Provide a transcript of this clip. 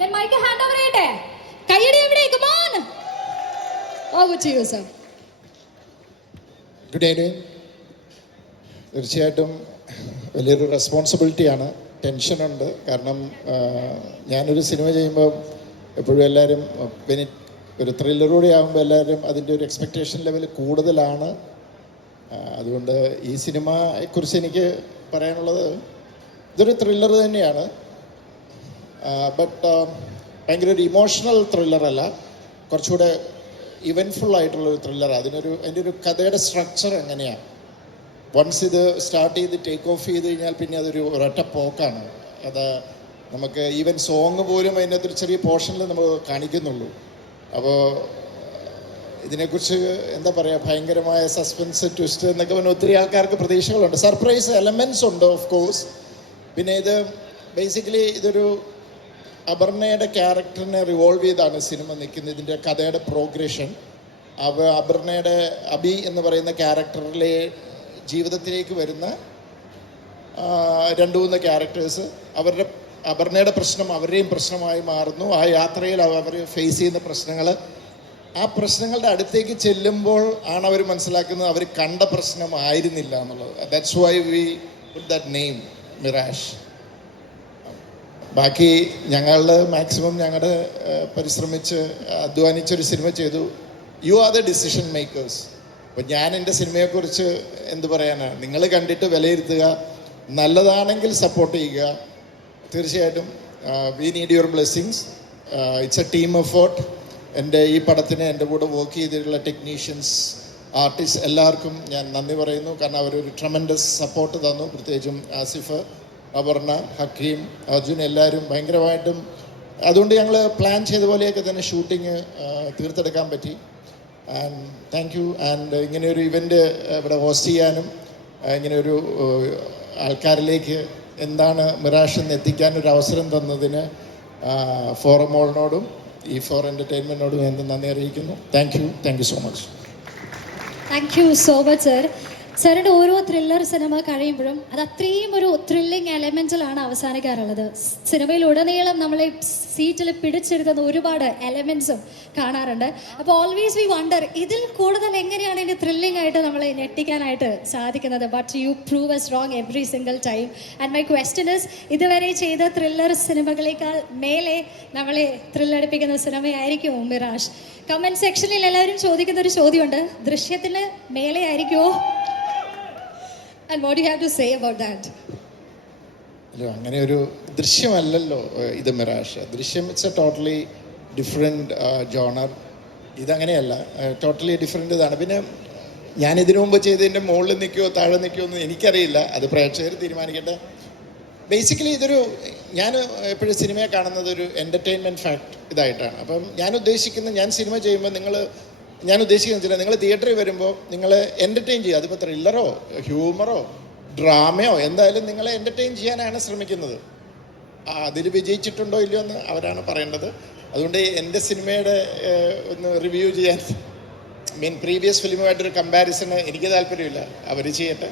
Then mic hand over ചെയ്യട്ടെ. കൈയടി എവിടെ? Come on. Over to you, sir. Good evening. തീർച്ചയായിട്ടും വലിയൊരു റെസ്പോൺസിബിലിറ്റിയാണ്, ടെൻഷനുണ്ട്. കാരണം ഞാനൊരു സിനിമ ചെയ്യുമ്പോൾ എപ്പോഴും എല്ലാവരും പിന്നെ ഒരു ത്രില്ലറൂടെ ആകുമ്പോൾ എല്ലാവരും അതിൻ്റെ ഒരു എക്സ്പെക്റ്റേഷൻ ലെവൽ കൂടുതലാണ്. അതുകൊണ്ട് ഈ സിനിമയെക്കുറിച്ച് എനിക്ക് പറയാനുള്ളത്, ഇതൊരു ത്രില്ലർ തന്നെയാണ്. ബട്ട് ഭയങ്കര ഒരു ഇമോഷണൽ ത്രില്ലറല്ല, കുറച്ചുകൂടെ ഇവൻറ്റ്ഫുൾ ആയിട്ടുള്ളൊരു ത്രില്ലർ. അതിൻ്റെ ഒരു കഥയുടെ സ്ട്രക്ചർ എങ്ങനെയാണ്, വൺസ് ഇത് സ്റ്റാർട്ട് ചെയ്ത് ടേക്ക് ഓഫ് ചെയ്ത് കഴിഞ്ഞാൽ പിന്നെ അതൊരു ഒരൊറ്റ പോക്കാണ്. അത് നമുക്ക് ഈവൻ സോങ് പോലും അതിൻ്റെ ഒരു ചെറിയ പോർഷനിൽ നമുക്ക് കാണിക്കുന്നുള്ളൂ. അപ്പോൾ ഇതിനെക്കുറിച്ച് എന്താ പറയുക, ഭയങ്കരമായ സസ്പെൻസ്, ട്വിസ്റ്റ് എന്നൊക്കെ പറഞ്ഞാൽ ഒത്തിരി ആൾക്കാർക്ക് പ്രതീക്ഷകളുണ്ട്. സർപ്രൈസ് എലമെൻറ്റ്സ് ഉണ്ട് ഓഫ് കോഴ്സ്. പിന്നെ ഇത് ബേസിക്കലി ഇതൊരു അപർണയുടെ ക്യാരക്ടറിനെ റിവോൾവ് ചെയ്താണ് സിനിമ നിൽക്കുന്നത്. ഇതിൻ്റെ കഥയുടെ പ്രോഗ്രഷൻ അപർണയുടെ അബി എന്ന് പറയുന്ന ക്യാരക്ടറിലെ ജീവിതത്തിലേക്ക് വരുന്ന 2-3 ക്യാരക്ടേഴ്സ്, അവരുടെ അപർണയുടെ പ്രശ്നം അവരുടെയും പ്രശ്നമായി മാറുന്നു. ആ യാത്രയിൽ അവർ ഫേസ് ചെയ്യുന്ന പ്രശ്നങ്ങൾ, ആ പ്രശ്നങ്ങളുടെ അടുത്തേക്ക് ചെല്ലുമ്പോൾ ആണ് അവർ മനസ്സിലാക്കുന്നത് അവർ കണ്ട പ്രശ്നമായിരുന്നില്ല എന്നുള്ളത്. That's why we put that name mirage. ബാക്കി മാക്സിമം ഞങ്ങളുടെ പരിശ്രമിച്ച് അധ്വാനിച്ചൊരു സിനിമ ചെയ്തു. You are the decision makers. അപ്പോൾ ഞാൻ എൻ്റെ സിനിമയെക്കുറിച്ച് എന്ത് പറയാനാണ്, നിങ്ങൾ കണ്ടിട്ട് വിലയിരുത്തുക. നല്ലതാണെങ്കിൽ സപ്പോർട്ട് ചെയ്യുക. തീർച്ചയായിട്ടും we need your blessings. It's A team effort. എൻ്റെ ഈ പടത്തിന് എൻ്റെ കൂടെ വർക്ക് ചെയ്തിട്ടുള്ള ടെക്നീഷ്യൻസ്, ആർട്ടിസ്റ്റ് എല്ലാവർക്കും ഞാൻ നന്ദി പറയുന്നു. കാരണം അവരൊരു ട്രമൻഡസ് സപ്പോർട്ട് തന്നു. പ്രത്യേകിച്ചും ആസിഫ്, അപർണ, ഹക്കീം, അർജുൻ എല്ലാവരും ഭയങ്കരമായിട്ടും. അതുകൊണ്ട് ഞങ്ങൾ പ്ലാൻ ചെയ്ത പോലെയൊക്കെ തന്നെ ഷൂട്ടിങ് തീർത്തെടുക്കാൻ പറ്റി. And thank you. ആൻഡ് ഇങ്ങനെയൊരു ഇവൻ്റ് ഇവിടെ ഹോസ്റ്റ് ചെയ്യാനും ഇങ്ങനെയൊരു ആൾക്കാരിലേക്ക് എന്താണ് മിറാഷ് എന്ന് എത്തിക്കാനൊരു അവസരം തന്നതിന് ഫോറം മോളിനോടും ഈ ഫോർ എൻ്റർടൈൻമെൻറ്റിനോടും ഞാൻ നന്ദി അറിയിക്കുന്നു. Thank you so much. Thank you so much sir. സാറിൻ്റെ ഓരോ ത്രില്ലർ സിനിമ കഴിയുമ്പോഴും അത് അത്രയും ഒരു ത്രില്ലിങ് എലമെൻറ്റിലാണ് അവസാനിക്കാറുള്ളത്. സിനിമയിലുടനീളം നമ്മളെ സീറ്റിൽ പിടിച്ചിരുത്തുന്ന ഒരുപാട് എലമെൻസും കാണാറുണ്ട്. അപ്പോൾ ഓൾവേസ് വി വണ്ടർ, ഇതിൽ കൂടുതൽ എങ്ങനെയാണ് ഇതിൻ്റെ ത്രില്ലിംഗ് ആയിട്ട് നമ്മളെ ഞെട്ടിക്കാനായിട്ട് സാധിക്കുന്നത്. But you prove S wrong every single time. And my question is, ഇതുവരെ ചെയ്ത ത്രില്ലർ സിനിമകളേക്കാൾ മേലെ നമ്മളെ ത്രില്ലടിപ്പിക്കുന്ന സിനിമയായിരിക്കുമോ മിറാഷ്? കമൻറ്റ് സെക്ഷനിൽ എല്ലാവരും ചോദിക്കുന്ന ഒരു ചോദ്യമുണ്ട്, ദൃശ്യത്തിന് മേലെ ആയിരിക്കുമോ? And what do you have to say about that? അങ്ങനെ ഒരു ദൃശ്യമല്ലല്ലോ ഇത് മിറാഷ്. ദൃശ്യം it's A totally different genre. ഇതങ്ങനെയല്ല, ടോട്ടലി ഡിഫറെൻ്റ് ഇതാണ്. പിന്നെ ഞാൻ ഇതിനു മുമ്പ് ചെയ്തതിൻ്റെ മുകളിൽ നിൽക്കുമോ താഴെ നിൽക്കുമോ എന്ന് എനിക്കറിയില്ല, അത് പ്രേക്ഷകർ തീരുമാനിക്കട്ടെ. ബേസിക്കലി ഞാൻ എപ്പോഴും സിനിമയെ കാണുന്നത് ഒരു എൻ്റർടൈൻമെൻറ്റ് ഫാക്ട് ഇതായിട്ടാണ്. അപ്പം ഞാൻ സിനിമ ചെയ്യുമ്പോൾ ഞാൻ ഉദ്ദേശിക്കുന്നത് വെച്ചാൽ നിങ്ങൾ തിയേറ്ററിൽ വരുമ്പോൾ നിങ്ങൾ എൻ്റർടൈൻ ചെയ്യുക. അതിപ്പോൾ ത്രില്ലറോ ഹ്യൂമറോ ഡ്രാമയോ എന്തായാലും നിങ്ങളെ എൻ്റർടൈൻ ചെയ്യാനാണ് ശ്രമിക്കുന്നത്. അതിൽ വിജയിച്ചിട്ടുണ്ടോ ഇല്ലയോ എന്ന് അവരാണ് പറയേണ്ടത്. അതുകൊണ്ട് എൻ്റെ സിനിമയുടെ ഒന്ന് റിവ്യൂ ചെയ്യാൻ പ്രീവിയസ് ഫിലിമുമായിട്ടൊരു കമ്പാരിസണ് എനിക്ക് താല്പര്യമില്ല. അവർ ചെയ്യട്ടെ.